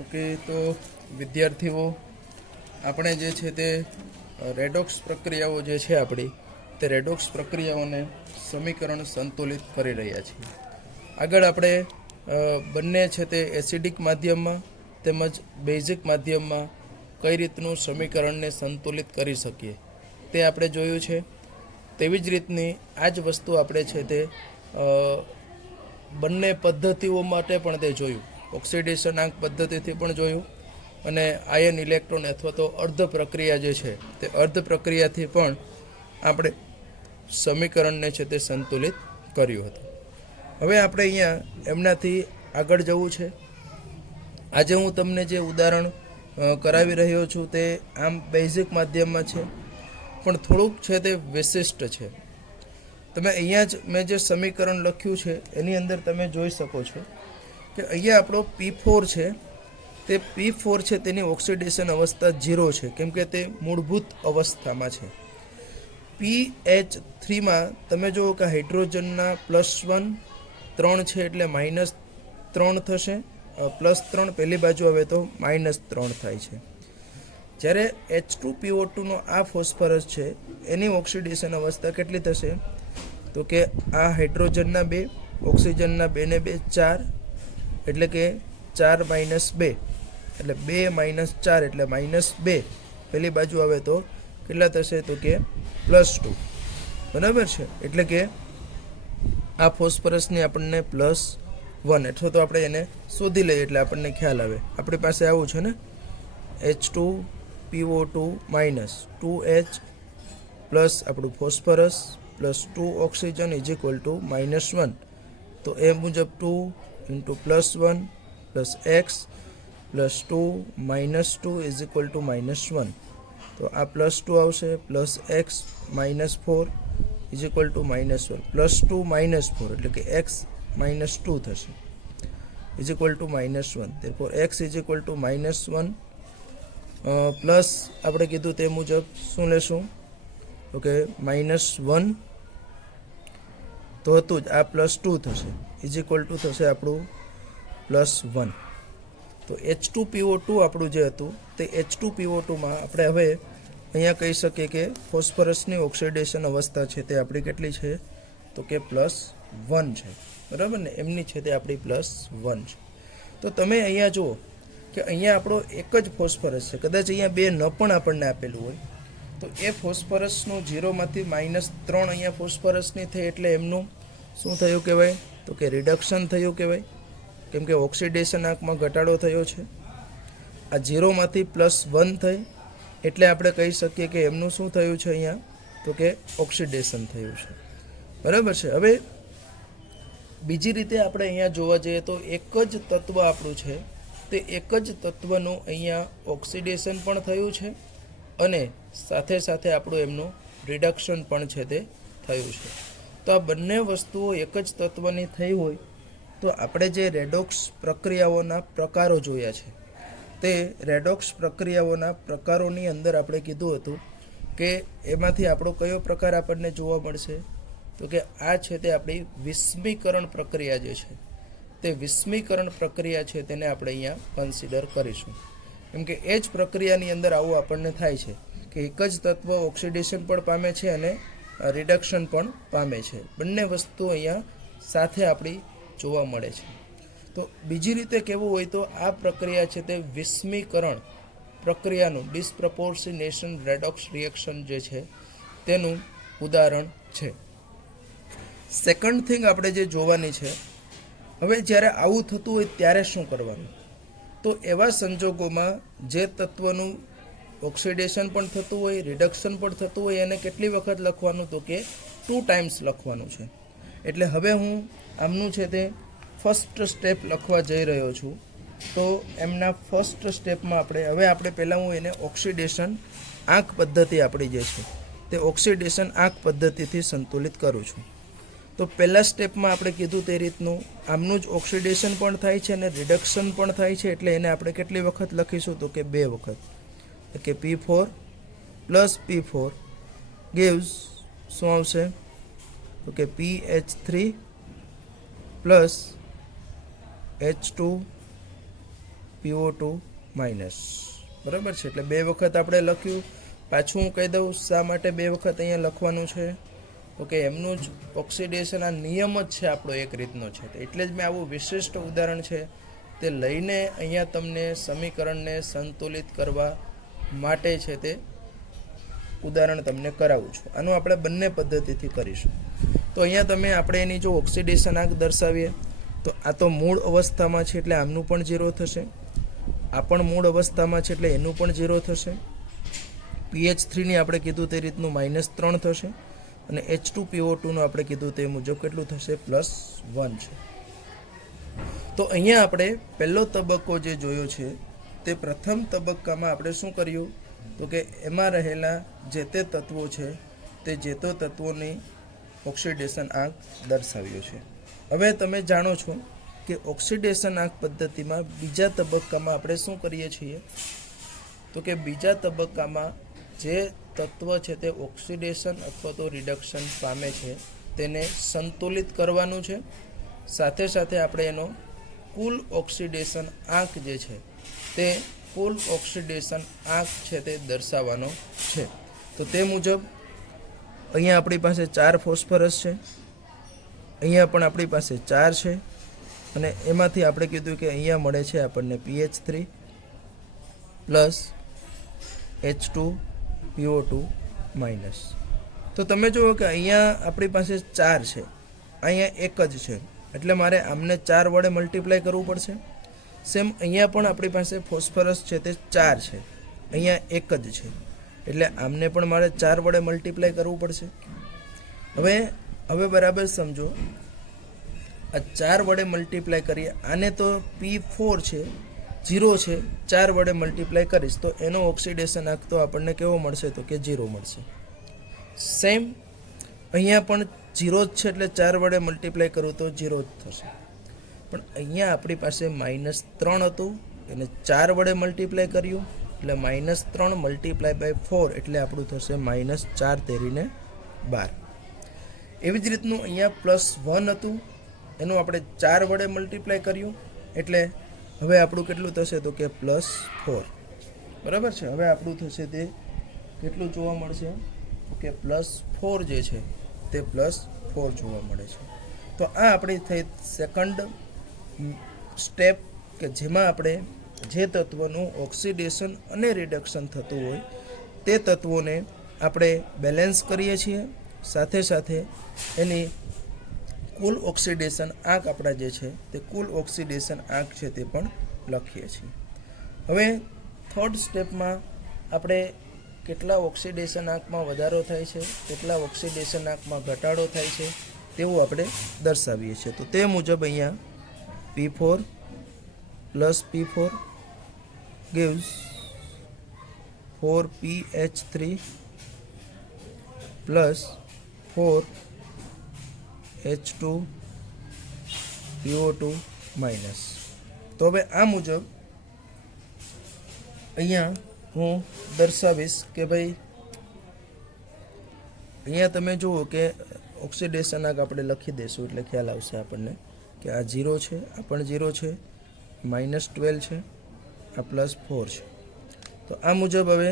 Okay, તો વિદ્યાર્થીઓ, આપણે જે છે તે રેડોક્સ પ્રક્રિયાઓ જે છે આપણી, તે રેડોક્સ પ્રક્રિયાઓને સમીકરણ સંતુલિત કરી રહ્યા છીએ. આગળ આપણે બંને છે તે એસિડિક માધ્યમમાં તેમજ બેઝિક માધ્યમમાં કઈ રીતનું સમીકરણને સંતુલિત કરી શકીએ તે આપણે જોયું છે. તેવી જ રીતની આ જ વસ્તુ આપણે છે તે બંને પદ્ધતિઓ માટે પણ તે જોયું. ઓક્સિડેશન આંક પદ્ધતિથી પણ જોયું અને આયન ઇલેક્ટ્રોન અથવા તો અર્ધ પ્રક્રિયા જે છે તે અર્ધ પ્રક્રિયાથી પણ આપણે સમીકરણને છે તે સંતુલિત કર્યું હતું. હવે આપણે અહીંયા એમનાથી આગળ જવું છે. આજે હું તમને જે ઉદાહરણ કરાવી રહ્યો છું તે આમ બેઝિક માધ્યમમાં છે, પણ થોડુંક છે તે વિશિષ્ટ છે. તમે અહીંયા જ મેં જે સમીકરણ લખ્યું છે એની અંદર તમે જોઈ શકો છો કે અહીંયા આપણો P4 છે, તે P4 છે તેની ઓક્સિડેશન અવસ્થા 0 છે, કેમ કે તે મૂળભૂત અવસ્થામાં છે. PH3માં તમે જુઓ કે હાઇડ્રોજનના +1 3 છે એટલે -3 થશે, +3 પહેલી બાજુ આવે તો -3 થાય છે. જ્યારે H2PO2નો આ ફોસ્ફરસ છે એની ઓક્સિડેશન અવસ્થા કેટલી થશે? તો કે આ હાઇડ્રોજનના 2, ઓક્સિજનના 2 ને 2 4, એટલે કે 4 - 2 એટલે 2 - 4 એટલે -2 પહેલી બાજુ આવે તો કેટલા થશે? તો કે +2. બરાબર છે. એટલે કે આ ફોસ્ફરસની આપણને +1, અથવા તો આપણે એને શોધી લઈએ એટલે આપણને ખ્યાલ આવે. આપણી પાસે આવું છે ને, H2PO2 - 2H પ્લસ આપણું ફોસ્ફરસ +2 ઓક્સિજન =-1. તો એ મુજબ 2 × +1 + x +2 - 2 =-1. તો આ +2 આવશે, +x - 4 =-1, +2 - 4 એટલે કે x - 2 થશે =-1. therefore x =-1 પ્લસ આપણે કીધું તે મુજબ શું લેશું? તો કે -1 તો હતું જ, આ +2 થશે થશે આપણું +1. તો H2PO2 આપણું જે હતું તે H2PO2માં આપણે હવે અહીંયા કહી શકીએ કે ફોસ્ફરસની ઓક્સિડેશન અવસ્થા છે તે આપણી કેટલી છે? તો કે +1 છે. બરાબર ને? એમની છે તે આપણી +1 છે. તો તમે અહીંયા જુઓ કે અહીંયા આપણો એક જ ફોસ્ફરસ છે, કદાચ અહીંયા 2 ન પણ આપણને આપેલું હોય તો એ ફોસ્ફરસનું 0માંથી -3 અહીંયા ફોસ્ફરસની થઈ એટલે એમનું શું થયું કહેવાય? તો કે રિડક્શન થયું કહેવાય, કેમ કે ઓક્સિડેશન આંકમાં ઘટાડો થયો છે. આ 0માંથી +1 થઈ એટલે આપણે કહી શકીએ કે એમનું શું થયું છે અહીંયા? તો કે ઓક્સિડેશન થયું છે. બરાબર છે. હવે બીજી રીતે આપણે અહીંયા જોવા જઈએ તો એક જ તત્વ આપણું છે તે એક જ તત્વનું અહીંયા ઓક્સિડેશન પણ થયું છે અને સાથે સાથે આપણું એમનું રિડક્શન પણ છે તે થયું છે. તો આ બંને વસ્તુઓ એક જ તત્વની થઈ હોય તો આપણે જે રેડોક્સ પ્રક્રિયાઓના પ્રકારો જોયા છે તે રેડોક્સ પ્રક્રિયાઓના પ્રકારોની અંદર આપણે કીધું હતું કે એમાંથી આપણો કયો પ્રકાર આપણને જોવા મળશે? તો કે આ છે તે આપણી વિસ્મીકરણ પ્રક્રિયા જે છે તે વિસ્મીકરણ પ્રક્રિયા છે તેને આપણે અહીંયા કન્સિડર કરીશું. કેમ કે એ જ પ્રક્રિયાની અંદર આવું આપણને થાય છે કે એક જ તત્વ ઓક્સિડેશન પણ પામે છે અને રિડક્શન પણ પામે છે. બંને વસ્તુઓ અહીંયા સાથે આપણી જોવા મળે છે. તો બીજી રીતે કહેવું હોય તો આ પ્રક્રિયા છે તે વિસ્મીકરણ પ્રક્રિયાનું ડિસ્પ્રોપોર્શનેશન રેડોક્સ રિએક્શન જે છે તેનું ઉદાહરણ છે. સેકન્ડ થિંગ આપણે જે જોવાની છે, હવે જ્યારે આવું થતું હોય ત્યારે શું કરવાનું? તો એવા સંજોગોમાં જે તત્વનું ઓક્સિડેશન પણ થતું હોય, રિડક્શન પણ થતું હોય, એને કેટલી વખત લખવાનું? તો કે 2 ટાઈમ્સ લખવાનું છે. એટલે હવે હું આમનું છે તે ફર્સ્ટ સ્ટેપ લખવા જઈ રહ્યો છું. તો એમના ફર્સ્ટ સ્ટેપમાં આપણે પહેલાં હું એને ઓક્સિડેશન આંક પદ્ધતિ આપણી જે છે તે ઓક્સિડેશન આંક પદ્ધતિથી સંતુલિત કરું છું. તો પહેલા સ્ટેપમાં આપણે કીધું તે રીતનું આમનું જ ઓક્સિડેશન પણ થાય છે અને રિડક્શન પણ થાય છે, એટલે એને આપણે કેટલી વખત લખીશું? તો કે 2 વખત. એટલે કે P4 + P4 gives શું આવશે? તો કે PH3 + H2 PO2 માઇનસ. બરાબર છે, એટલે 2 વખત આપણે લખ્યું. પાછું હું કહી દઉં શા માટે 2 વખત અહીંયા લખવાનું છે. ઓકે, એમનું જ ઓક્સિડેશન, આ નિયમ જ છે આપણો એક રીતનો છે. એટલે જ મેં આવું વિશિષ્ટ ઉદાહરણ છે તે લઈને અહીંયા તમને સમીકરણને સંતુલિત કરવા માટે છે તે ઉદાહરણ તમને કરાવું છું. આનું આપણે બંને પદ્ધતિથી કરીશું. તો અહીંયા તમે આપણે એની જો ઓક્સિડેશન આંક દર્શાવીએ તો આ તો મૂળ અવસ્થામાં છે એટલે આમનું પણ 0 થશે. આ પણ મૂળ અવસ્થામાં છે એટલે એનું પણ 0 થશે. pH3ની આપણે કીધું તે રીતનું -3 થશે અને H2PO2નું આપણે કીધું તે મુજબ કેટલું થશે, +1 છે. તો અહીંયા આપણે પહેલો તબક્કો જે જોયો છે તે પ્રથમ તબક્કામાં આપણે શું કર્યું તો કે એમાં રહેલા જે તે તત્વો છે તે જે તે તત્વોની ઓક્સિડેશન આંક દર્શાવ્યો છે. હવે તમે જાણો છો કે ઓક્સિડેશન આંક પદ્ધતિમાં બીજા તબક્કામાં આપણે શું કરીએ છીએ તો કે બીજા તબક્કામાં જે તત્વ છે તે ઓક્સિડેશન અથવા તો રિડક્શન પામે છે તેને સંતુલિત કરવાનું છે. સાથે સાથે આપણે એનો કુલ ઓક્સિડેશન આંક જે છે તે કુલ ઓક્સિડેશન આંક છે તે દર્શાવવાનો છે. તો તે મુજબ અહીંયા આપણી પાસે 4 ફોસ્ફરસ છે, અહીંયા પણ આપણી પાસે 4 છે અને એમાંથી આપણે કીધું કે અહીંયા મળે છે આપણને pH3 પ્લસ H2PO2 માઇનસ. તો તમે જુઓ કે અહીંયા આપણી પાસે 4 છે, અહીંયા એક જ છે એટલે મારે આમને 4 વડે મલ્ટીપ્લાય કરવું પડશે. સેમ અહીંયા પણ આપણી પાસે ફોસ્ફરસ છે તે 4 છે, અહીંયા એક જ છે એટલે આમને પણ મારે 4 વડે મલ્ટીપ્લાય કરવું પડશે. હવે બરાબર સમજો, આ 4 વડે મલ્ટીપ્લાય કરીએ, આને તો P4 છે 0 છે, 4 વડે મલ્ટીપ્લાય કરીશ તો એનો ઓક્સિડેશન આંક તો આપણને કેવો મળશે તો કે 0 મળશે. સેમ અહીંયા પણ 0 જ છે એટલે 4 વડે મલ્ટીપ્લાય કરું તો 0 જ થશે. પણ અહીંયા આપણી પાસે -3 હતું એને 4 વડે મલ્ટીપ્લાય કર્યું એટલે -3 મલ્ટીપ્લાય બાય 4 એટલે આપણું થશે -4 તેરીને 12. એવી જ રીતનું અહીંયા +1 હતું એનું આપણે 4 વડે મલ્ટીપ્લાય કર્યું એટલે હવે આપણું કેટલું થશે તો કે +4. બરાબર છે. હવે આપણું થશે તે કેટલું જોવા મળશે કે +4 જે છે તે +4 જોવા મળે છે. તો આ આપણી થઈ સેકન્ડ સ્ટેપ કે જેમાં આપણે જે તત્વનું ઓક્સિડેશન અને રિડક્શન થતું હોય તે તત્વોને આપણે બેલેન્સ કરીએ છીએ, સાથે સાથે એની કુલ ઓક્સિડેશન આંક આપણા જે છે તે કુલ ઓક્સિડેશન આંક છે તે પણ લખીએ છીએ. હવે થર્ડ સ્ટેપમાં આપણે કેટલા ઓક્સિડેશન આંકમાં વધારો થાય છે, કેટલા ઓક્સિડેશન આંકમાં ઘટાડો થાય છે તેવું આપણે દર્શાવીએ છીએ. તો તે મુજબ અહીંયા P4 plus P4 gives 4pH3 plus 4H2PO2 minus. તો હવે આ મુજબ અહીંયા હું દર્શાવીશ કે ભાઈ અહીંયા તમે જુઓ કે ઓક્સિડેશન આંક આપણે લખી દઈશું એટલે ખ્યાલ આવશે આપણને કે આ 0 છે, આ પણ 0 છે, -12 છે, આ +4 છે. તો આ મુજબ હવે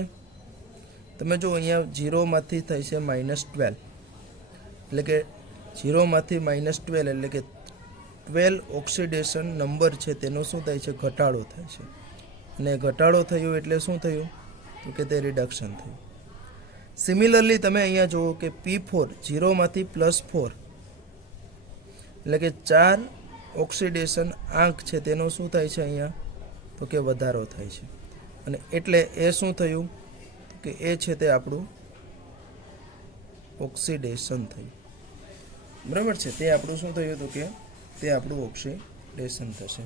તમે જો અહીંયા 0 માંથી થાય છે -12 એટલે કે 0 માંથી -12 એટલે કે 12 ઓક્સિડેશન નંબર છે તેનો શું થાય છે, ઘટાડો થાય છે. અને ઘટાડો થયો એટલે શું થયું તો કે તે રિડક્શન થયું. સિમિલરલી તમે અહીંયા જુઓ કે P4 0 માંથી +4 એટલે કે 4 ઓક્સિડેશન આંક છે તેનો શું થાય છે અહીંયા તો કે વધારો થાય છે. અને એટલે એ શું થયું કે એ છે તે આપણું ઓક્સિડેશન થયું. બરાબર છે, તે આપણું શું થયું હતું કે તે આપણું ઓક્સિડેશન થશે.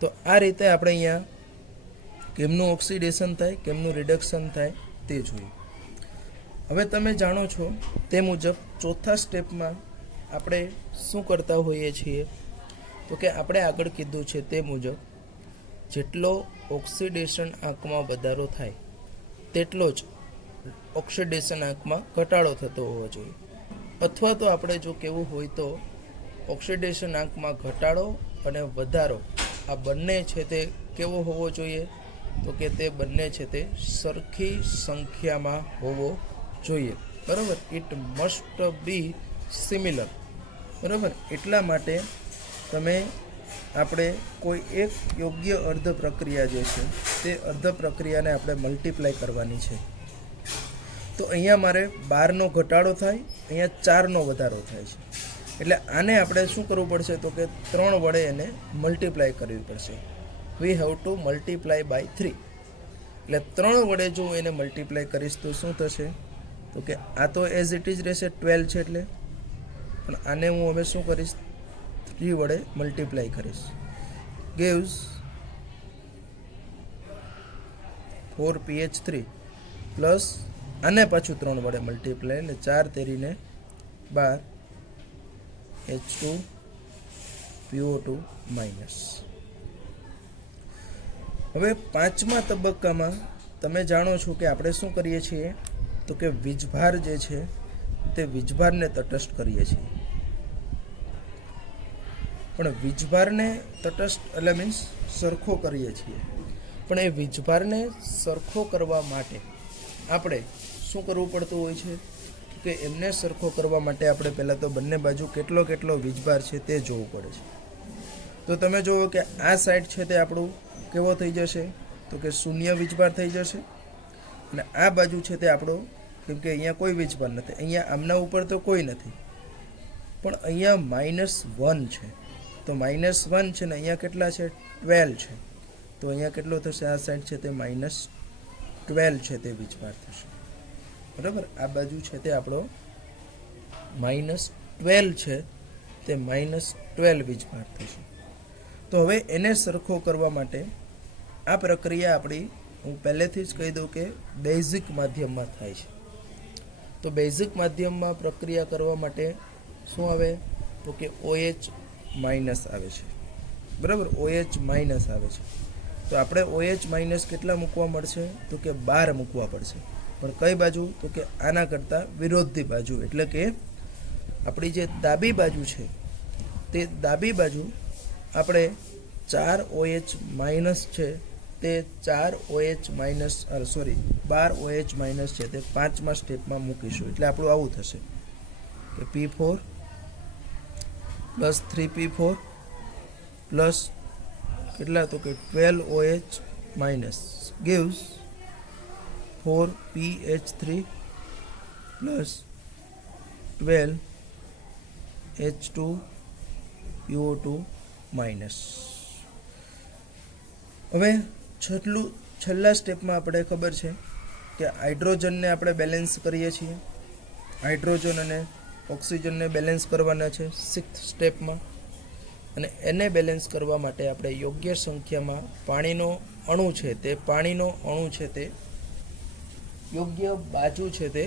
તો આ રીતે આપણે અહીંયા કેમનું ઓક્સિડેશન થાય, કેમનું રિડક્શન થાય તે જોયું. હવે તમે જાણો છો તે મુજબ ચોથા સ્ટેપમાં આપણે શું કરતા હોઈએ છીએ તો કે આપણે આગળ કીધું છે તે મુજબ જેટલો ઓક્સિડેશન આંકમાં વધારો થાય તેટલો જ ઓક્સિડેશન આંકમાં ઘટાડો થતો હોવો જોઈએ. અથવા તો આપણે જો કહેવું હોય તો ઓક્સિડેશન આંકમાં ઘટાડો અને વધારો આ બંને છે તે કેવો હોવો જોઈએ? તો કે તે બંને છે તે સરખી સંખ્યામાં હોવો જોઈએ. બરાબર, ઇટ મસ્ટ બી સિમિલર. બરાબર, એટલા માટે તમે આપણે કોઈ એક યોગ્ય અર્ધ પ્રક્રિયા જે છે તે અર્ધ પ્રક્રિયાને આપણે મલ્ટીપ્લાય કરવાની છે. તો અહીંયા મારે 12નો ઘટાડો થાય, અહીંયા 4નો વધારો થાય છે. એટલે આને આપણે શું કરવું પડશે? તો કે 3 વડે એને મલ્ટીપ્લાય કરવી પડશે. We have to multiply by 3. એટલે 3 વડે જો એને મલ્ટીપ્લાય કરીશ તો શું થશે? તો કે આ તો એઝ ઇટ ઇઝ રહેશે, 12 છે એટલે. પણ આને હું હવે શું કરીશ? 3 વડે મલ્ટીપ્લાય કરીશ. gives 4pH3 પ્લસ આને પાછું 3 વડે મલ્ટીપ્લાય, એટલે 4 તેરીને 12 H2PO2 માઇનસ. હવે 5મા તબક્કામાં તમે જાણો છો કે આપણે શું કરીએ છીએ? તો કે વીજભાર જે છે તે વીજભારને તટસ્થ કરીએ છીએ. પણ વીજભારને તટસ્થ એટલે મીન્સ સરખો કરીએ છીએ. પણ એ વીજભારને સરખો કરવા માટે આપણે શું કરવું પડતું હોય છે? કે એમને સરખો કરવા માટે આપણે પહેલાં તો બંને બાજુ કેટલો વીજભાર છે તે જોવું પડે છે. તો તમે જુઓ કે આ સાઈડ છે તે આપણું કેવો થઈ જશે? તો કે શૂન્ય વીજભાર થઈ જશે. અને આ બાજુ છે તે આપણો, કેમ કે અહીંયા કોઈ વીજભાર નથી, અહીંયા આમના ઉપર તો કોઈ નથી, પણ અહીંયા -1 છે. તો -1 છે ને અહીંયા કેટલા છે? 12 છે. તો અહીંયા કેટલો થશે? આ સાઈડ છે તે -12 છે તે વીજભાર થશે. બરાબર, આ બાજુ છે તે આપણો -12 છે તે -12 વીજભાર થશે. તો હવે એને સરખો કરવા માટે આ પ્રક્રિયા આપણી, હું પહેલેથી જ કહી દઉં કે બેઝિક માધ્યમમાં થાય છે. તો બેઝિક માધ્યમમાં પ્રક્રિયા કરવા માટે શું આવે? તો કે OH માઇનસ આવે છે. બરાબર, OH માઇનસ આવે છે. તો આપણે OH માઇનસ કેટલા મૂકવા મળશે? તો કે 12 મૂકવા પડશે. પણ કઈ બાજુ? તો કે આના કરતાં વિરોધી બાજુ, એટલે કે આપણી જે ડાબી બાજુ છે તે ડાબી બાજુ આપણે 4 OH માઇનસ છે તે 4 OH માઇનસ 12 OH માઇનસ છે તે 5મા સ્ટેપમાં મૂકીશું. એટલે આપણું આવું થશે કે P4 પ્લસ 3P4 પ્લસ કેટલા? તો કે 12 OH minus gives 4pH3 plus 12 H2PO2 minus. હવે છેલ્લા સ્ટેપમાં આપણે ખબર છે કે હાઇડ્રોજનને આપણે બેલેન્સ કરીએ છીએ. હાઇડ્રોજન અને ઓક્સિજનને બેલેન્સ કરવાના છે 6th સ્ટેપમાં. અને એને બેલેન્સ કરવા માટે આપણે યોગ્ય સંખ્યામાં પાણીનો અણુ છે તે યોગ્ય બાજુ છે તે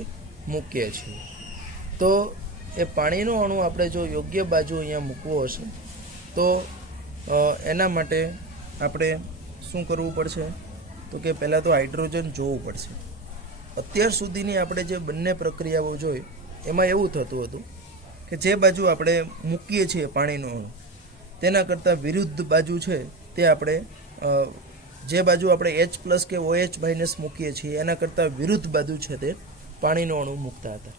મૂકીએ છીએ. તો એ પાણીનો અણુ આપણે જો યોગ્ય બાજુ અહીંયા મૂકવો હશે તો એના માટે આપણે શું કરવું પડશે? તો કે પહેલાં તો હાઇડ્રોજન જોવું પડશે. અત્યાર સુધીની આપણે જે બંને પ્રક્રિયાઓ જોઈ એમાં એવું થતું હતું કે જે બાજુ આપણે મૂકીએ છીએ પાણીનો અણુ તેના કરતાં વિરુદ્ધ બાજુ છે તે આપણે જે બાજુ આપણે H પ્લસ કે OH માઇનસ મૂકીએ છીએ એના કરતાં વિરુદ્ધ બાજુ છે તે પાણીનો અણુ મૂકતા હતા.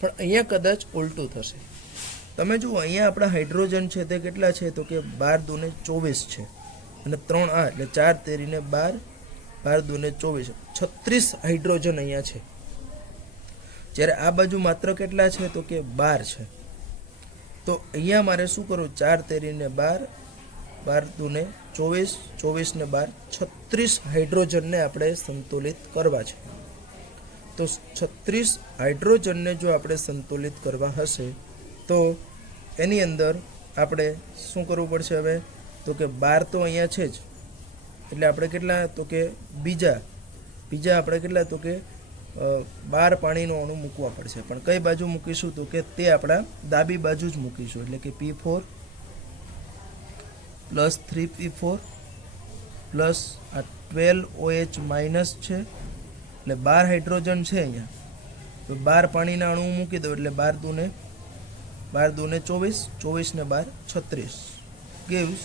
પણ અહીંયા કદાચ ઉલટું થશે. તમે જુઓ અહીંયા આપણા હાઇડ્રોજન છે તે કેટલા છે? તો કે 12 દુને 24 છે અને 3 આ એટલે 4 તેરીને 12 12 દુને 24 36 હાઇડ્રોજન અહીંયા છે. જ્યારે આ બાજુ માત્ર કેટલા છે? તો કે 12 છે. તો અહીંયા મારે શું કરવું? 4 તેરીને 12 12 દુને 24 24 ને 12 36 હાઇડ્રોજનને આપણે સંતુલિત કરવા છે. તો 36 હાઇડ્રોજનને જો આપણે સંતુલિત કરવા હશે તો એની અંદર આપણે શું કરવું પડશે? હવે તો કે 12 તો અહીંયા છે જ, એટલે આપણે કેટલા? તો કે બીજા આપણે કેટલા? તો કે 12 પાણીનો અણુ મૂકવા પડશે. પણ કઈ બાજુ મૂકીશું? તો કે તે આપણા ડાબી બાજુ જ મૂકીશું. એટલે કે P4 પ્લસ 3P4 પ્લસ આ 12 OH માઇનસ છે એટલે 12 હાઇડ્રોજન છે અહીંયા, તો 12 પાણીના અણુ મૂકી દો એટલે 12 દુને 24 24 ને 12 36 gives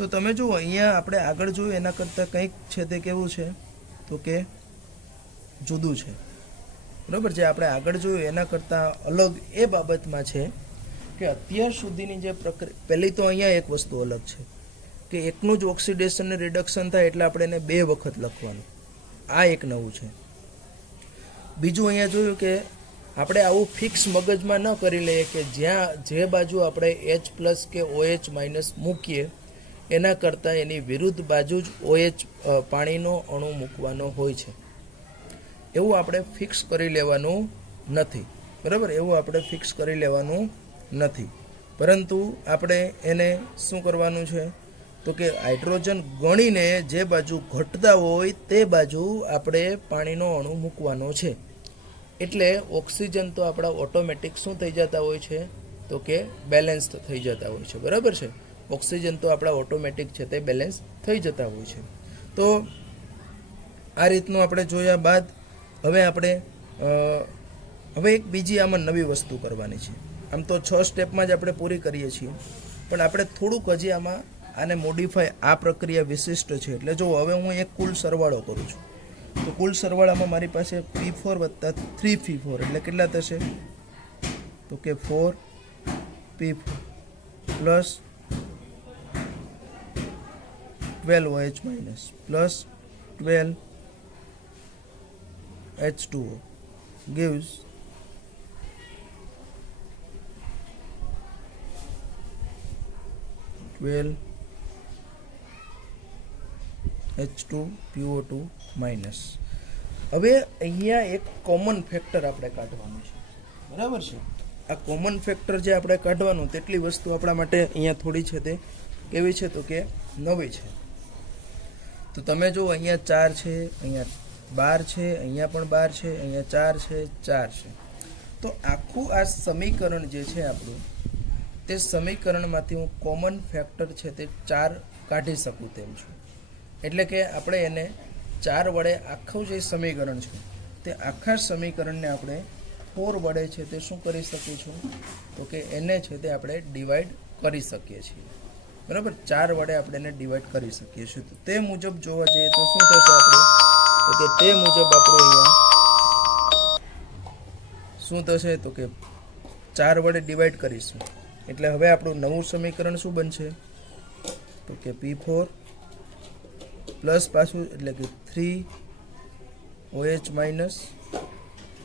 તો તમે જુઓ અહીંયા આપણે આગળ જોયું એના કરતાં કંઈક છે તે કેવું છે તો કે જુદું છે, બરાબર. જે આપણે આગળ જોયું એના કરતાં અલગ એ બાબતમાં છે કે અત્યાર સુધીની જે પ્રક્રિયા, પહેલી તો અહીંયા એક વસ્તુ અલગ છે કે એકનું જ ઓક્સિડેશન ને રિડક્શન થાય એટલે આપણે એને 2 વખત લખવાનું, આ એક નવું છે. બીજું અહીંયા જોયું કે આપણે આવું ફિક્સ મગજમાં ન કરી લઈએ કે જ્યાં જે બાજુ આપણે H+ કે OH- મૂકીએ એના કરતાં એની વિરુદ્ધ બાજુ જ OH પાણીનો અણુ મૂકવાનો હોય છે. એવું આપણે ફિક્સ કરી લેવાનું નથી, બરાબર. એવું આપણે ફિક્સ કરી લેવાનું નથી, પરંતુ આપણે એને શું કરવાનું છે તો કે હાઇડ્રોજન ગણીને જે બાજુ ઘટતા હોય તે બાજુ આપણે પાણીનો અણુ મૂકવાનો છે. એટલે ઓક્સિજન તો આપણા ઓટોમેટિક શું થઈ જતા હોય છે તો કે બેલેન્સ થઈ જતા હોય છે, બરાબર છે. ઓક્સિજન તો આપણા ઓટોમેટિક છે તે બેલેન્સ થઈ જતા હોય છે. તો આ રીતનું આપણે જોયા બાદ હવે આપણે એક બીજી આમાં નવી વસ્તુ કરવાની છે. આમ તો 6 સ્ટેપમાં જ આપણે પૂરી કરીએ છીએ, પણ આપણે થોડુંક હજી આને મોડિફાય, આ પ્રક્રિયા વિશિષ્ટ છે. એટલે જો હવે હું એક કુલ સરવાળો કરું છું, તો કુલ સરવાળામાં મારી પાસે P4 + 3P4 એટલે કેટલા થશે તો કે 4P4 plus 12OH- plus 12H2O gives 12H2PO2-. હવે અહીંયા એક કોમન ફેક્ટર આપણે કાઢવાનું છે, બરાબર છે. આ કોમન ફેક્ટર જે આપણે કાઢવાનું, તેટલી વસ્તુ આપણા માટે અહીંયા થોડી છે તે કેવી છે તો કે નવી છે. તો તમે જો અહીંયા 4 છે, અહીંયા 12 છે, અહીંયા પણ 12 છે, અહીંયા 4 છે, 4 છે. તો આખું આ સમીકરણ જે છે આપણું, તે સમીકરણમાંથી હું કોમન ફેક્ટર છે તે 4 કાઢી શકું તેમ છું. એટલે કે આપણે એને 4 વડે આખું જે સમીકરણ છે તે આખા સમીકરણને આપણે 4 વડે છે તે શું કરી શકું છું તો કે એને છે તે આપણે ડિવાઈડ કરી શકીએ છીએ, બરાબર. 4 વડે આપણે એને ડિવાઈડ કરી શકીએ છીએ. તો તે મુજબ જોવા જઈએ તો શું થશે આપણે તો કે તે મુજબ આપણું અહીંયા શું થશે તો કે 4 વડે ડિવાઈડ કરીશું એટલે હવે આપણું નવું સમીકરણ શું બનશે તો કે P4 પ્લસ પાછું એટલે કે 3OH-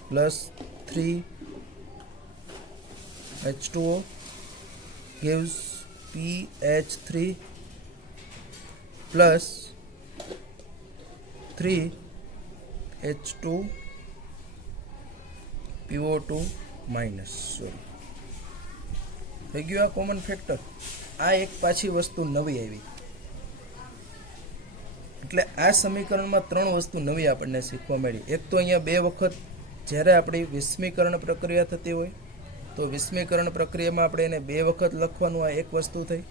plus 3H2O gives PH3 plus 3H2PO2-. Sorry, થઈ ગયું આ કોમન ફેક્ટર. આ એક પાછી વસ્તુ નવી આવી. એટલે આ સમીકરણમાં 3 વસ્તુ નવી આપણને શીખવા મળી. એક તો અહીંયા 2 વખત જ્યારે આપણી વિસ્મીકરણ પ્રક્રિયા થતી હોય તો વિસ્મીકરણ પ્રક્રિયામાં આપણે એને 2 વખત લખવાનું, આ એક વસ્તુ થઈ.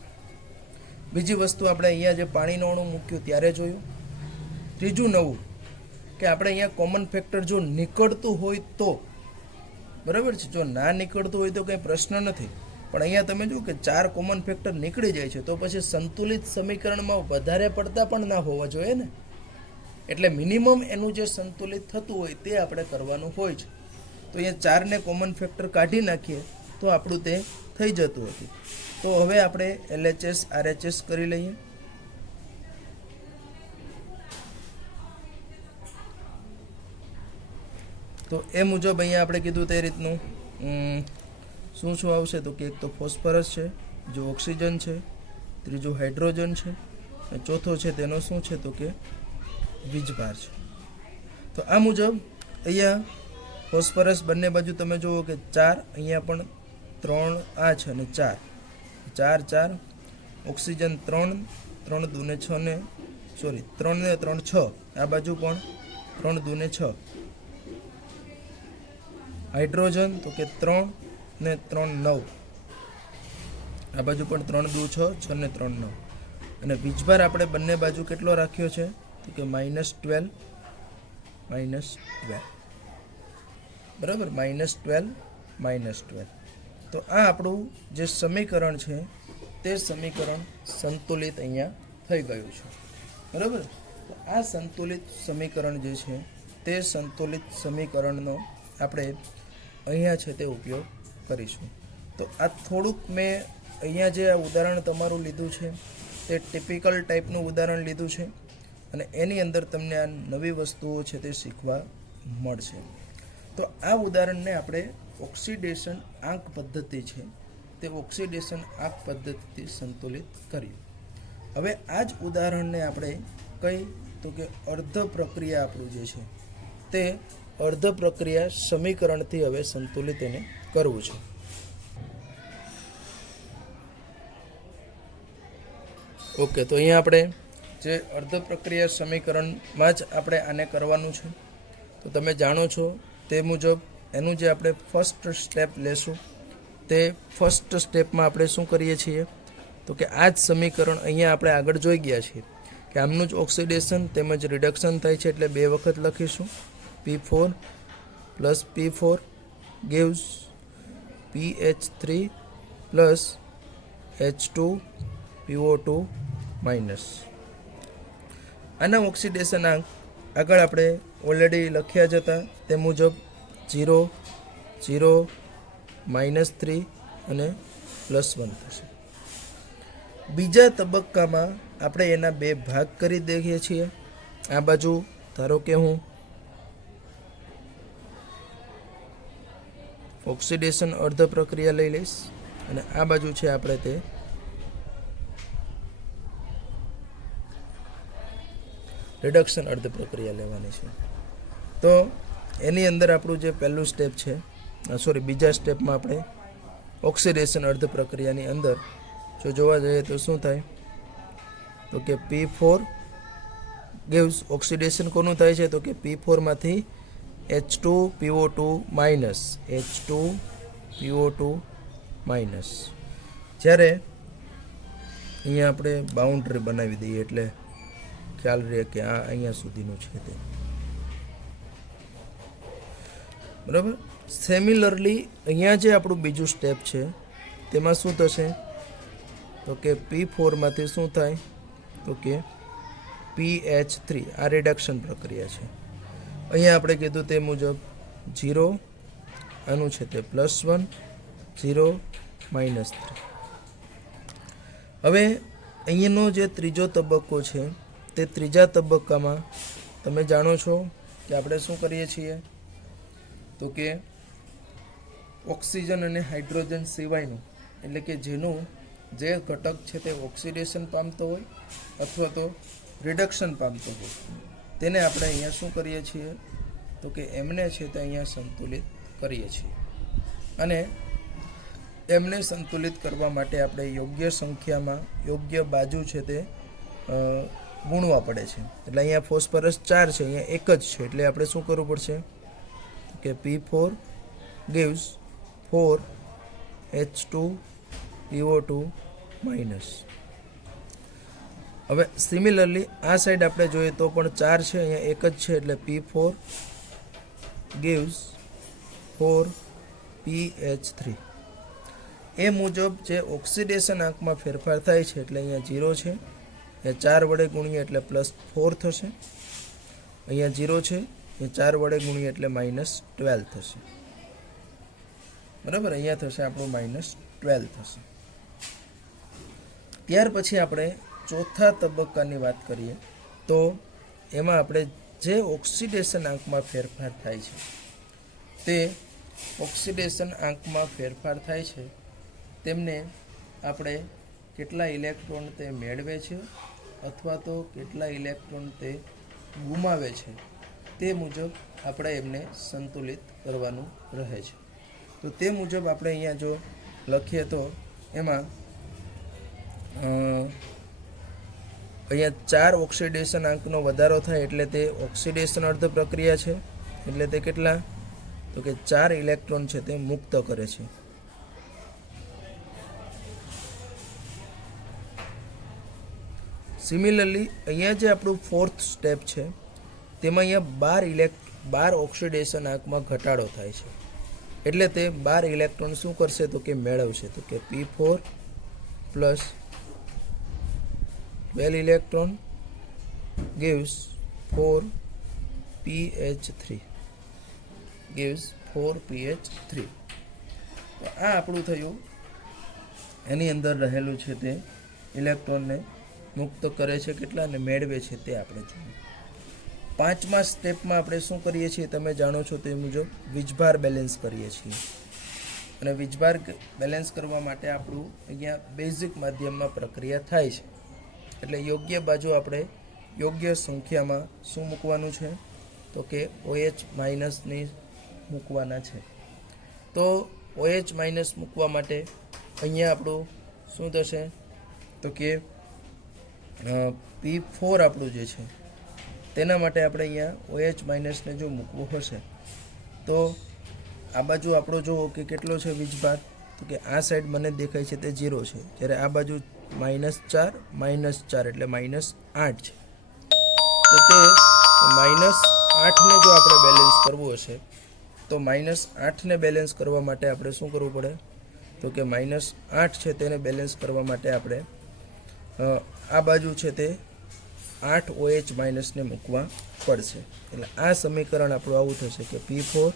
બીજી વસ્તુ આપણે અહીંયા જે પાણીનો અણુ મૂક્યું ત્યારે જોયું. ત્રીજું નવું કે આપણે અહીંયા કોમન ફેક્ટર જો નીકળતું હોય તો, બરાબર છે. જો ના નીકળતું હોય તો કંઈ પ્રશ્ન નથી, પણ અહીંયા તમે જુઓ કે 4 કોમન ફેક્ટર નીકળી જાય છે તો પછી સંતુલિત સમીકરણમાં વધારે પડતા પણ ના હોવા જોઈએ ને. એટલે મિનિમમ એનું જે સંતુલિત થતું હોય તે આપણે કરવાનું હોય છે. તો અહીંયા 4ને કોમન ફેક્ટર કાઢી નાખીએ તો આપણું તે થઈ જતું હતું. તો હવે આપણે LHS RHS કરી લઈએ. તો એ મુજબ અહીંયા આપણે કીધું તે રીતનું શું શું આવશે તો કે એક તો ફોસ્ફરસ છે, જો ઓક્સિજન છે, ત્રીજું હાઇડ્રોજન છે, અને ચોથો છે તેનો શું છે તો કે વીજભાર છે. તો આ મુજબ અહીંયા ફોસ્ફરસ બંને બાજુ તમે જુઓ કે 4, અહીંયા પણ 3 આ છે અને 4, 4 4, ઓક્સિજન 3, 3 દૂને 6 ને સોરી 3 ને 3 6, આ બાજુ પણ 3 દૂને 6, હાઇડ્રોજન તો કે 3 ને 3 9, આ બાજુ પણ 3 દૂ 6, 6 ને 3 9, અને વીજભાર આપણે બંને બાજુ કેટલો રાખ્યો છે તો કે -12, બરાબર, -12. તો આ આપણું જે સમીકરણ છે તે સમીકરણ સંતુલિત અહીંયા થઈ ગયું છે, બરાબર. તો આ સંતુલિત સમીકરણ જે છે તે સંતુલિત સમીકરણનો આપણે અહીંયા છે તે ઉપયોગ કરીશું. તો આ થોડુંક મેં અહીંયા જે આ ઉદાહરણ તમારું લીધું છે તે ટિપિકલ ટાઈપનું ઉદાહરણ લીધું છે અને એની અંદર તમને આ નવી વસ્તુઓ છે તે શીખવા મળશે. તો આ ઉદાહરણને આપણે ઓક્સિડેશન આંક પદ્ધતિ છે તે ઓક્સિડેશન આંક પદ્ધતિથી સંતુલિત કર્યું. હવે આ જ ઉદાહરણને આપણે કઈ તો કે અર્ધ પ્રક્રિયા આપણું જે છે તે અર્ધ પ્રક્રિયા સમીકરણથી હવે સંતુલિત એને કરવું છે. ઓકે, તો અહીંયા આપણે જે અર્ધ પ્રક્રિયા સમીકરણમાં જ આપણે આને કરવાનું છે. તો તમે જાણો છો તે મુજબ એનું જે આપણે ફર્સ્ટ સ્ટેપ લેશું તે ફર્સ્ટ સ્ટેપમાં આપણે શું કરીએ છીએ તો કે આ જ સમીકરણ અહીંયા આપણે આગળ જોઈ ગયા છીએ કે આમનું જ ઓક્સિડેશન તેમજ રિડક્શન થાય છે, એટલે 2 વખત લખીશું. P4 plus P4 gives PH3 plus H2PO2 minus. આના ઓક્સિડેશન આંક આગળ આપણે ઓલરેડી લખ્યા જ હતા તે મુજબ 0, 0, -3 અને +1 થશે. બીજા તબક્કામાં આપણે એના 2 ભાગ કરી દઈએ છીએ. આ બાજુ ધારો કે હું ઓક્સિડેશન અર્ધ પ્રક્રિયા લઈ લઈશ અને આ બાજુ છે આપણે તે રિડક્શન અર્ધ પ્રક્રિયા લેવાની છે. તો એની અંદર આપણું જે પહેલું સ્ટેપ છે બીજા સ્ટેપમાં આપણે ઓક્સિડેશન અર્ધ પ્રક્રિયાની અંદર જો જોવા જઈએ તો શું થાય તો કે P4 gives ઓક્સિડેશન કોનું થાય છે તો કે P4 માંથી H2PO2 માઇનસ H2PO2 માઇનસ. જ્યારે અહીંયા આપણે બાઉન્ડ્રી બનાવી દઈએ એટલે ખ્યાલ રહે કે આ અહીંયા સુધીનું છે તે, બરાબર. સિમિલરલી અહીંયા જે આપણું બીજું સ્ટેપ છે તેમાં શું થશે તો કે P4 માંથી શું થાય તો કે PH3. આ રિડક્શન પ્રક્રિયા છે. અહીંયા આપણે કીધું તે મુજબ 0 આનું છે તે +1, 0, -3. હવે અહીંયાનો જે ત્રીજો તબક્કો છે તે ત્રીજા તબક્કામાં તમે જાણો છો કે આપણે શું કરીએ છીએ તો કે ઓક્સિજન અને હાઇડ્રોજન સિવાયનું એટલે કે જેનું જે ઘટક છે તે ઓક્સિડેશન પામતો હોય અથવા તો રિડક્શન પામતો હોય તેને આપણે અહીંયા શું કરીએ છીએ તો કે એમને છે તે અહીંયા સંતુલિત કરીએ છીએ. અને એમને સંતુલિત કરવા માટે આપણે યોગ્ય સંખ્યામાં યોગ્ય બાજુ છે તે ગુણવા પડે છે. એટલે અહીંયા ફોસ્ફરસ 4 છે, અહીંયા 1 જ છે, એટલે આપણે શું કરવું પડશે કે P4 gives 4 H2PO2 માઇનસ. હવે સિમિલરલી આ સાઈડ આપણે જોઈએ તો પણ 4 છે, અહીંયા 1 જ છે, એટલે P4 gives 4 PH3. એ મુજબ જે ઓક્સિડેશન આંકમાં ફેરફાર થાય છે એટલે અહીંયા 0 છે, એ 4 વડે ગુણીએ એટલે +4 થશે. અહીંયા 0 છે, એ 4 વડે ગુણીએ એટલે -12 થશે, બરાબર. અહીંયા થશે આપણું -12 થશે. ત્યાર પછી આપણે ચોથા તબક્કાની વાત કરીએ તો એમાં આપણે જે ઓક્સિડેશન આંકમાં ફેરફાર થાય છે તે ઓક્સિડેશન આંકમાં ફેરફાર થાય છે તેમને આપણે કેટલા ઇલેક્ટ્રોન તે મેળવે છે અથવા તો કેટલા ઇલેક્ટ્રોન તે ગુમાવે છે તે મુજબ આપણે એમને સંતુલિત કરવાનું રહે છે. તો તે મુજબ આપણે અહીંયા જો લખીએ તો એમાં અહીંયા 4 ઓક્સિડેશન આંકનો વધારો થાય એટલે તે ઓક્સિડેશન અર્ધ પ્રક્રિયા છે, એટલે તે કેટલા તો કે 4 ઇલેક્ટ્રોન છે તે મુક્ત કરે છે. સિમિલરલી અહીંયા જે આપણું ફોર્થ સ્ટેપ છે તેમાં અહીંયા 12 ઓક્સિડેશન આંકમાં ઘટાડો થાય છે, એટલે તે 12 ઇલેક્ટ્રોન શું કરશે તો કે મેળવશે. તો કે P4 plus 12 electron gives 4pH3 gives 4pH3. તો આ આપણું થયું, એની અંદર રહેલું છે તે ઇલેક્ટ્રોનને મુક્ત કરે છે કેટલા અને મેળવે છે તે આપણે જોઈએ. પાંચમા સ્ટેપમાં આપણે શું કરીએ છીએ તમે જાણો છો તે મુજબ વીજભાર બેલેન્સ કરીએ છીએ. અને વીજભાર બેલેન્સ કરવા માટે આપણું અહીંયા બેઝિક માધ્યમમાં પ્રક્રિયા થાય છે. એટલે યોગ્ય બાજુ આપણે યોગ્ય સંખ્યામાં શું મૂકવાનું છે તો કે OH માઇનસની મૂકવાના છે. તો OH માઇનસ મૂકવા માટે અહીંયા આપણું શું થશે તો કે P4 આપણું જે છે તેના માટે આપણે અહીંયા OH માઇનસને જો મૂકવું હશે તો આ બાજુ આપણો જુઓ કે કેટલો છે વીજભાર, તો કે આ સાઈડ મને દેખાય છે તે 0 છે, જ્યારે આ બાજુ -4 -4 એટલે -8 છે. તો તે -8ને જો આપણે બેલેન્સ કરવું હશે તો -8ને બેલેન્સ કરવા માટે આપણે શું કરવું પડે તો કે -8 છે તેને બેલેન્સ કરવા માટે આપણે આ બાજુ છે તે 8 OH માઇનસને મૂકવા પડશે. એટલે આ સમીકરણ આપણું આવું થશે કે P4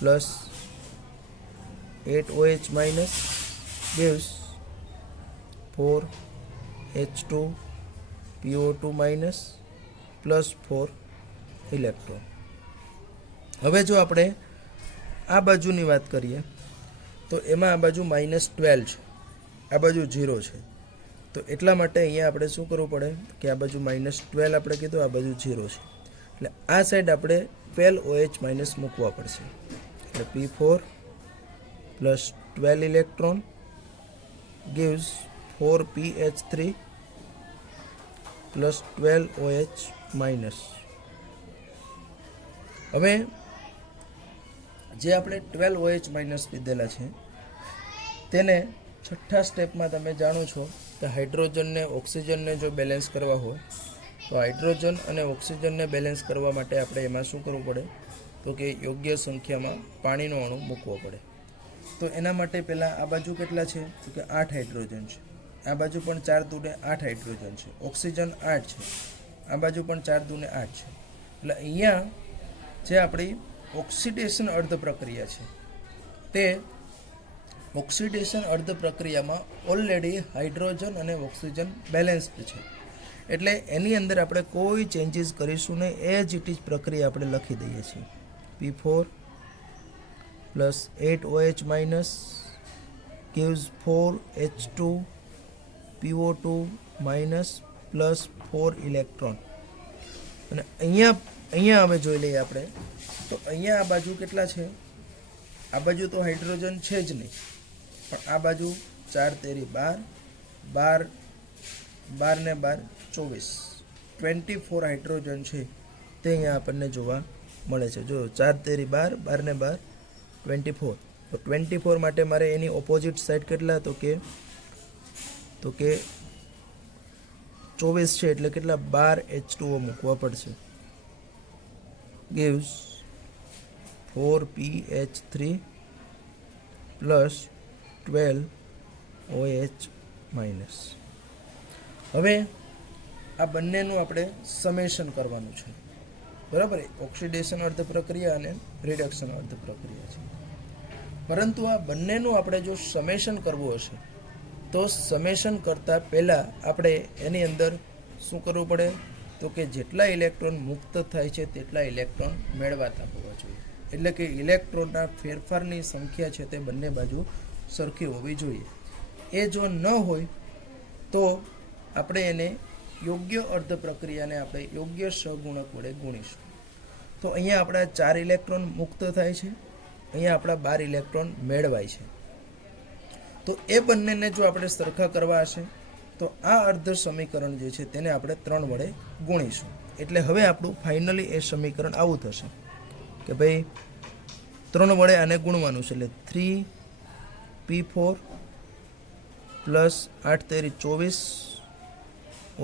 plus 8 OH minus gives 4H2 PO2 minus plus 4 electron. હવે જો આપણે આ બાજુની વાત કરીએ તો એમાં આ બાજુ -12 છે, આ બાજુ 0 છે. તો એટલા માટે અહીંયા આપણે શું કરવું પડે કે આ બાજુ -12 આપણે કીધું, આ બાજુ 0 છે, એટલે આ સાઈડ આપણે 12 OH માઇનસ મૂકવા પડશે. એટલે P4 plus 12 electron gives 4pH3 plus 12 OH minus. હવે જે આપણે 12 OH માઇનસ લીધેલા છે તેને છઠ્ઠા સ્ટેપમાં તમે જાણો છો કે હાઇડ્રોજનને ઓક્સિજનને જો બેલેન્સ કરવા હોય તો હાઇડ્રોજન અને ઓક્સિજનને બેલેન્સ કરવા માટે આપણે એમાં શું કરવું પડે તો કે યોગ્ય સંખ્યામાં પાણીનો અણુ મૂકવો પડે. તો એના માટે પહેલાં આ બાજુ કેટલા છે તો કે 8 હાઇડ્રોજન છે, આ બાજુ પણ 4 દૂને 8 હાઇડ્રોજન છે, ઓક્સિજન 8 છે, આ બાજુ પણ 4 દૂને 8 છે. એટલે અહીંયા જે આપણી ઓક્સિડેશન અર્ધ પ્રક્રિયા છે તે ઓક્સિડેશન અર્ધ પ્રક્રિયામાં ઓલરેડી હાઇડ્રોજન અને ઓક્સિજન બેલેન્સ્ડ છે. એટલે એની અંદર આપણે કોઈ ચેન્જીસ કરીશું નહીં, એ જ ઇટ ઇઝ પ્રક્રિયા આપણે લખી દઈએ છીએ. P4 plus 8 OH minus gives 4H2 PO2 minus plus 4 electron. અને અહીંયા હવે જોઈ લઈએ આપણે તો અહીંયા આ બાજુ કેટલા છે, આ બાજુ તો હાઇડ્રોજન છે જ નહીં, પણ આ બાજુ 4 તેરી 12 12 ને 12 24 24 હાઇડ્રોજન છે તે અહીંયા આપણને જોવા મળે છે. જો 4 તેરી 12 12 ને 12 24. તો 24 માટે મારે એની ઓપોઝિટ સાઈડ કેટલા તો કે 24 છે એટલે કેટલા 12 H2O મૂકવા પડશે. gives 4pH3 plus 12 OH minus. હવે આ બંનેનું આપણે સમેશન કરવાનું છે, બરાબર. ઓક્સિડેશન અર્ધ પ્રક્રિયા અને રિડક્શન અર્ધ પ્રક્રિયા છે, પરંતુ આ બંનેનું આપણે જો સમેશન કરવું હશે તો સમેશન કરતાં પહેલાં આપણે એની અંદર શું કરવું પડે તો કે જેટલા ઇલેક્ટ્રોન મુક્ત થાય છે તેટલા ઇલેક્ટ્રોન મેળવાતા હોવા જોઈએ. એટલે કે ઇલેક્ટ્રોનના ફેરફારની સંખ્યા છે તે બંને બાજુ સરખી હોવી જોઈએ. એ જો ન હોય તો આપણે એને યોગ્ય અર્ધ પ્રક્રિયાને આપણે યોગ્ય સહગુણક વડે ગુણીશું. તો અહીંયા આપણા 4 ઇલેક્ટ્રોન મુક્ત થાય છે, અહીંયા આપણા 12 ઇલેક્ટ્રોન મેળવાય છે. તો એ બંનેને જો આપણે સરખા કરવા હશે તો આ અર્ધ સમીકરણ જે છે તેને આપણે 3 વડે ગુણીશું. એટલે હવે આપણું ફાઇનલી એ સમીકરણ આવું થશે કે ભાઈ 3 વડે આને ગુણવાનું છે. એટલે 3P4 પ્લસ 8 તેરી 24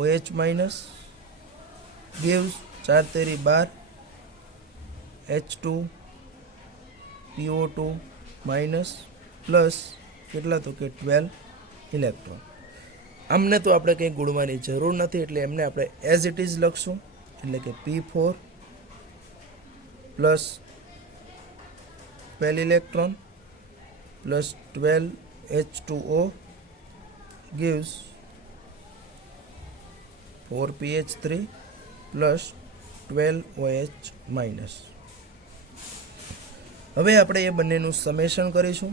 OH માઇનસ gives 4 તેરી 12 H2 PO2 માઇનસ પ્લસ કેટલા તો કે 12 ઇલેક્ટ્રોન. આમને તો આપણે કંઈ ગુણવાની જરૂર નથી, એટલે એમને આપણે એઝ ઇટ ઇઝ લખશું, એટલે કે P4 plus 12 electron plus 12 H2O gives 4pH3 plus 12 OH minus. હવે આપણે એ બંનેનું સમેશન કરીશું.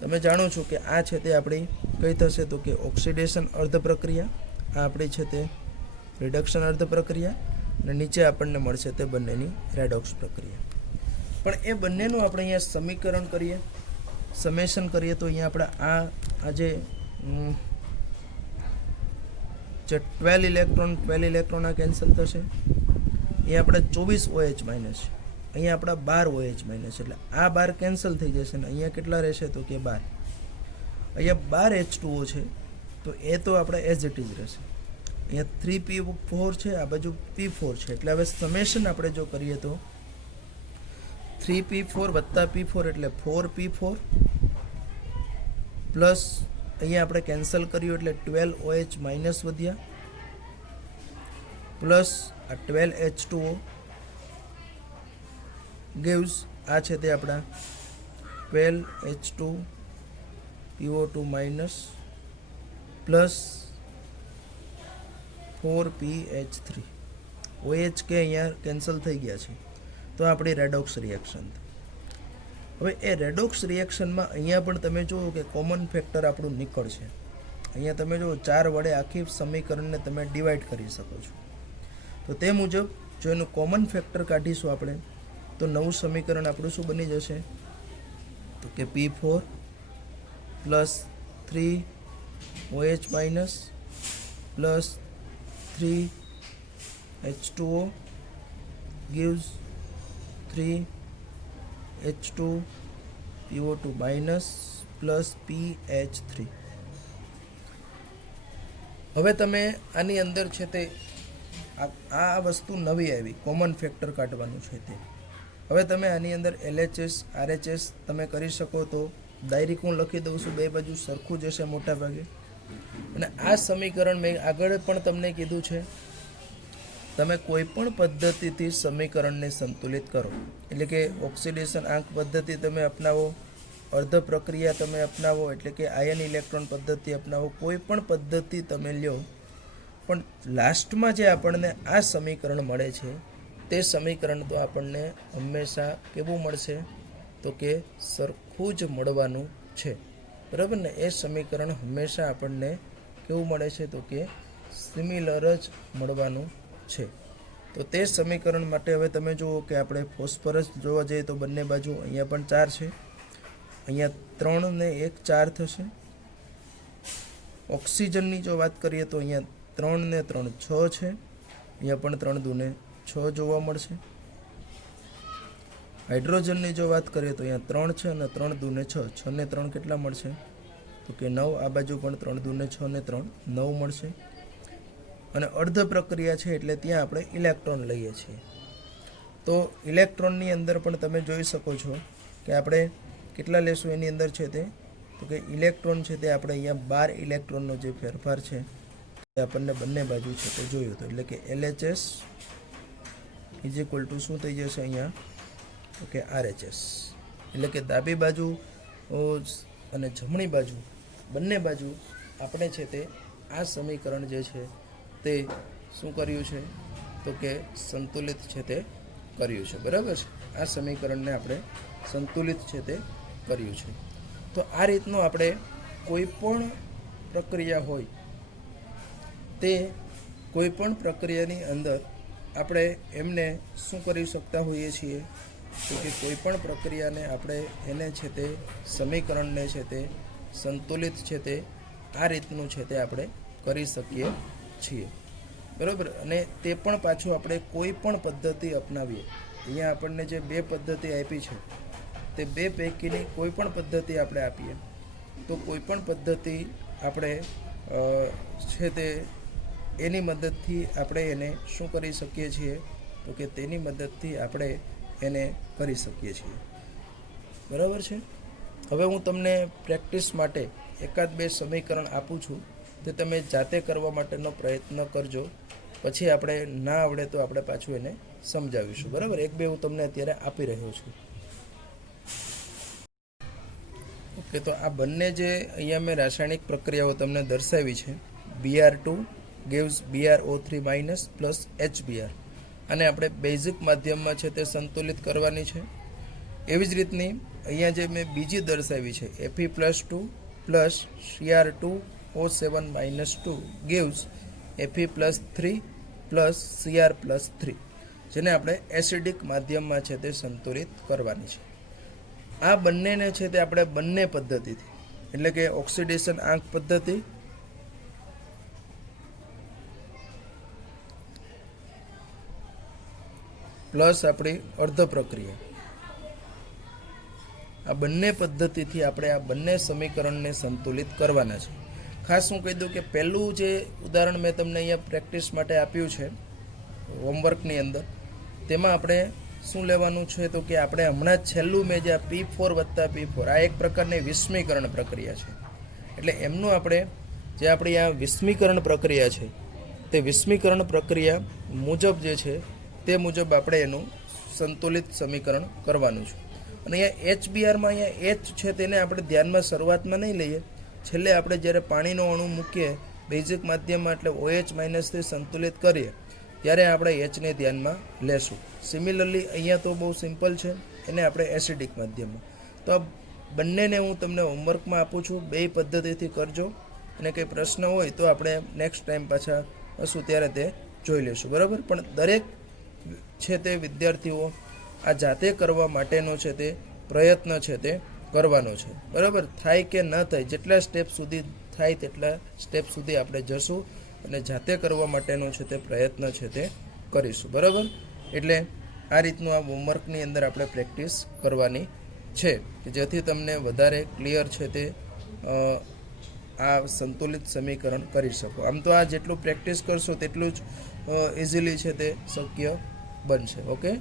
તમે જાણો છો કે આ છે તે આપણી કઈ થશે તો કે ઓક્સિડેશન અર્ધ પ્રક્રિયા, આ આપણી છે તે રિડક્શન અર્ધ પ્રક્રિયા, અને નીચે આપણને મળશે તે બંનેની રેડોક્સ પ્રક્રિયા. પણ એ બંનેનું આપણે અહીંયા સમીકરણ કરીએ, સમેશન કરીએ તો અહીંયા આપણે આ જે 12 ઇલેક્ટ્રોન આ કેન્સલ થશે. અહીંયા આપણે 24 OH માઇનસ છે, અહીંયા આપણા 12 OH માઇનસ, એટલે આ 12 કેન્સલ થઈ જશે ને અહીંયા કેટલા રહેશે તો કે 12. અહીંયા 12 H2O છે તો એ તો આપણે એઝ ઇટ ઇઝ રહેશે. અહીંયા 3P4 છે, આ બાજુ P4 છે, એટલે હવે સમેશન આપણે જો કરીએ તો 3P4 વત્તા P4 એટલે 4P4 પ્લસ અહીંયા આપણે કેન્સલ કર્યું એટલે 12 OH માઇનસ વધ્યા પ્લસ આ 12 H2O gives આ છે તે આપણા 12 H2PO2 minus plus 4pH3. OH કે અહીંયા કેન્સલ થઈ ગયા છે તો આપણી રેડોક્સ રિએક્શન. હવે એ રેડોક્સ રિએક્શનમાં અહીંયા પણ તમે જુઓ કે કોમન ફેક્ટર આપણું નીકળશે. અહીંયા તમે જુઓ 4 વડે આખી સમીકરણને તમે ડિવાઈડ કરી શકો છો. તો તે મુજબ જો એનું કોમન ફેક્ટર કાઢીશું આપણે તો નવું સમીકરણ આપણું શું બની જશે તો કે P4 plus 3 OH minus plus 3 H2O gives 3 H2PO2 minus plus pH3. હવે તમે આની અંદર છે તે આ વસ્તુ નવી આવી, કોમન ફેક્ટર કાઢવાનું છે તે. હવે તમે આની અંદર LHS RHS તમે કરી શકો તો ડાયરેક્ટ હું લખી દઉં છું, બે બાજુ સરખું જ હશે મોટા ભાગે. અને આ સમીકરણ મેં આગળ પણ તમને કીધું છે, તમે કોઈ પણ પદ્ધતિથી સમીકરણને સંતુલિત કરો, એટલે કે ઓક્સિડેશન આંક પદ્ધતિ તમે અપનાવો, અર્ધ પ્રક્રિયા તમે અપનાવો, એટલે કે આયન ઇલેક્ટ્રોન પદ્ધતિ અપનાવો, કોઈ પણ પદ્ધતિ તમે લ્યો, પણ લાસ્ટમાં જે આપણને આ સમીકરણ મળે છે તે સમીકરણ તો આપણને હંમેશા કેવું મળશે તો કે સરખું જ મળવાનું છે, બરાબર ને. એ સમીકરણ હંમેશા આપણને કેવું મળે છે તો કે સિમિલર જ મળવાનું છે. તો તે સમીકરણ માટે હવે તમે જુઓ કે આપણે ફોસ્ફરસ જોવા જઈએ તો બંને બાજુ અહીંયા પણ 4 છે, અહીંયા 3 ને 1 4 થશે. ઓક્સિજનની જો વાત કરીએ તો અહીંયા 3 ને 3 6 છે, અહીંયા પણ 3 દૂને 6 જોવા મળશે. હાઇડ્રોજનની જો વાત કરીએ તો અહીંયા 3 છે અને 3 દૂને 6, 6 ને 3 કેટલા મળશે તો કે 9. આ બાજુ પણ 3 દૂને 6 ને 3 9 મળશે. અને અર્ધ પ્રક્રિયા છે એટલે ત્યાં આપણે ઇલેક્ટ્રોન લઈએ છીએ. તો ઇલેક્ટ્રોનની અંદર પણ તમે જોઈ શકો છો કે આપણે કેટલા લેશું એની અંદર છે તે તો કે ઇલેક્ટ્રોન છે તે આપણે અહીંયા 12 ઇલેક્ટ્રોનનો જે ફેરફાર છે તે આપણને બંને બાજુ છે તે જોયું હતું, એટલે કે LHS ઇઝ ઇક્વલ ટુ શું થઈ જશે અહીંયા તો કે RHS. એટલે કે ડાબી બાજુ અને જમણી બાજુ બંને બાજુ આપણે છે તે આ સમીકરણ જે છે તે શું કર્યું છે તો કે સંતુલિત છે તે કર્યું છે, બરાબર છે. આ સમીકરણને આપણે સંતુલિત છે તે કર્યું છે. તો આ રીતનું આપણે કોઈ પણ પ્રક્રિયા હોય તે કોઈ પણ પ્રક્રિયાની અંદર આપણે એમને શું કરી શકતા હોઈએ છીએ તો કે કોઈ પણ પ્રક્રિયાને આપણે એને છે તે સમીકરણને છે તે સંતુલિત છે તે આ રીતનું છે તે આપણે કરી શકીએ છીએ, બરાબર. અને તે પણ પાછું આપણે કોઈ પણ પદ્ધતિ અપનાવીએ. અહીંયા આપણને જે 2 પદ્ધતિ આપી છે તે 2 પૈકીની કોઈ પણ પદ્ધતિ આપણે આપીએ તો કોઈ પણ પદ્ધતિ આપણે છે તે એની મદદથી આપણે એને શું કરી શકીએ છીએ તો કે તેની મદદથી આપણે એને કરી શકીએ છીએ, બરાબર છે. હવે હું તમને પ્રેક્ટિસ માટે એકાદ બે સમીકરણ આપું છું તે તમે જાતે કરવા માટેનો પ્રયત્ન કરજો. પછી આપણે ના આવડે તો આપણે પાછું એને સમજાવીશું. બરાબર, એક બે હું તમને અત્યારે આપી રહ્યો છું. ઓકે, તો આ બંને જે અહીંયા મેં રાસાયણિક પ્રક્રિયાઓ તમને દર્શાવી છે, Br2 gives BrO3 minus plus HBr, અને આપણે બેઝિક માધ્યમમાં છે તે સંતુલિત કરવાની છે. એવી જ રીતની અહીંયા જે મેં બીજી દર્શાવી છે, Fe+2 plus Cr2O7 minus 2 gives Fe+3 plus Cr+3, જેને આપણે એસિડિક માધ્યમમાં છે તે સંતુલિત કરવાની છે. આ બંનેને છે તે આપણે બંને પદ્ધતિથી, એટલે કે ઓક્સિડેશન આંક પદ્ધતિ પ્લસ આપણી અર્ધ પ્રક્રિયા, આ બંને પદ્ધતિથી આપણે આ બંને સમીકરણને સંતુલિત કરવાના છે. ખાસ હું કહી દઉં કે પહેલું જે ઉદાહરણ મેં તમને અહીંયા પ્રેક્ટિસ માટે આપ્યું છે હોમવર્કની અંદર, તેમાં આપણે શું લેવાનું છે તો કે આપણે હમણાં જ છેલ્લું મેં જે P4 વત્તા P4, આ એક પ્રકારની વિસ્મીકરણ પ્રક્રિયા છે. એટલે એમનું આપણે જે આપણી આ વિસ્મીકરણ પ્રક્રિયા છે તે વિસ્મીકરણ પ્રક્રિયા મુજબ જે છે તે મુજબ આપણે એનું સંતુલિત સમીકરણ કરવાનું છે. અને અહીંયા HBrમાં અહીંયા H છે તેને આપણે ધ્યાનમાં શરૂઆતમાં નહીં લઈએ, છેલ્લે આપણે જ્યારે પાણીનો અણુ મૂકીએ બેઝિક માધ્યમમાં, એટલે OH માઇનસથી સંતુલિત કરીએ ત્યારે આપણે Hને ધ્યાનમાં લેશું. સિમિલરલી અહીંયા તો બહુ સિમ્પલ છે, એને આપણે એસિડિક માધ્યમમાં. તો આ બંનેને હું તમને હોમવર્કમાં આપું છું, બે પદ્ધતિથી કરજો, અને કંઈ પ્રશ્ન હોય તો આપણે નેક્સ્ટ ટાઈમ પાછા હશું ત્યારે તે જોઈ લેશું. બરાબર, પણ દરેક છે તે વિદ્યાર્થીઓ આ જાતે કરવા માટેનો છે તે પ્રયત્ન છે તે કરવાનો છે. બરાબર, થાય કે ન થાય, જેટલા સ્ટેપ સુધી થાય તેટલા સ્ટેપ સુધી આપણે જશું અને જાતે કરવા માટેનો છે તે પ્રયત્ન છે તે કરીશું. બરાબર, એટલે આ રીતનું આ હોમવર્કની અંદર આપણે પ્રેક્ટિસ કરવાની છે કે જેથી તમને વધારે ક્લિયર છે તે આ સંતુલિત સમીકરણ કરી શકો. આમ તો આ જેટલું પ્રેક્ટિસ કરશો તેટલું જ ઇઝીલી છે તે શક્ય બનશે. ઓકે.